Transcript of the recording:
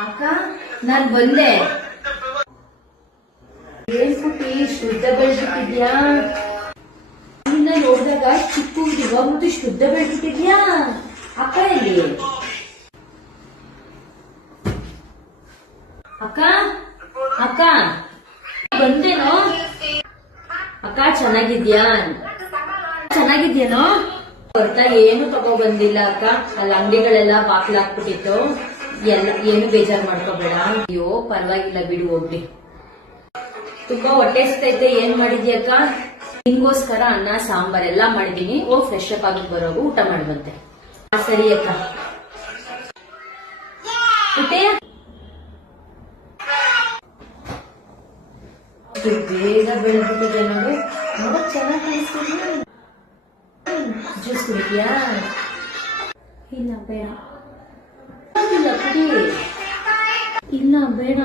ಅಕ್ಕ ನಾನ್ ಬಂದೆ. ಏನ್ ಪುಟ್ಟಿ ಶುದ್ಧ ಬೆಳ್ಬಿಟ್ಟಿದ್ಯಾ? ನಿನ್ನ ನೋಡಿದಾಗ ಚಿಕ್ಕ ಇವಾಗ್ಬಿಟ್ಟು ಶುದ್ಧ ಬೆಳ್ಬಿಟ್ಟಿದ್ಯಾ? ಅಕ್ಕ ಎಲ್ಲಿ? ಅಕ್ಕ ಅಕ್ಕ ಬಂದೇನೋ? ಅಕ್ಕ ಚೆನ್ನಾಗಿದ್ಯಾ? ಚೆನ್ನಾಗಿದ್ಯೇನೋ? ಹೊರತಾ ಏನು ತಗೋ ಬಂದಿಲ್ಲ ಅಕ್ಕ. ಅಲ್ಲಿ ಅಂಗಡಿಗಳೆಲ್ಲ ಬಾಕ್ಲ ಹಾಕ್ಬಿಟ್ಟಿತ್ತು. ಏನು ಬೇಜಾರ್ ಮಾಡ್ಕೋಬೇಡ. ಅಯ್ಯೋ ಪರವಾಗಿಲ್ಲ ಬಿಡು, ಹೋಗ್ಲಿ. ತುಂಬಾ ಹೊಟ್ಟೆ ಸಿಗ್ತೈತೆ. ಏನ್ ಮಾಡಿದ್ಯಕ್ಕ? ನಿನ್ಗೋಸ್ಕರ ಅನ್ನ ಸಾಂಬಾರ್ ಎಲ್ಲಾ ಮಾಡಿದೀನಿ. ಹೋಗ್ ಫ್ರೆಶ್ ಅಪ್ ಆಗಿ ಬರೋಗು, ಊಟ ಮಾಡುವಂತೆ. ಸರಿ ಅಕ್ಕ. ಬೇಗ ಬೆಳೆದ್ಬಿಟ್ಟಿದೆ ನೋಡು. ನೋಡಕ್ ಚೆನ್ನಾಗಿ ಕಾಣಿಸ್ತಿದ್ಯಾ? ಜ್ಯೂಸ್ ಕುಡಿದ್ಯಾ? ಇಲ್ಲ ಬೇಡ. ಇಲ್ಲ ಕುಡಿ. ಇಲ್ಲ ಬೇಡ.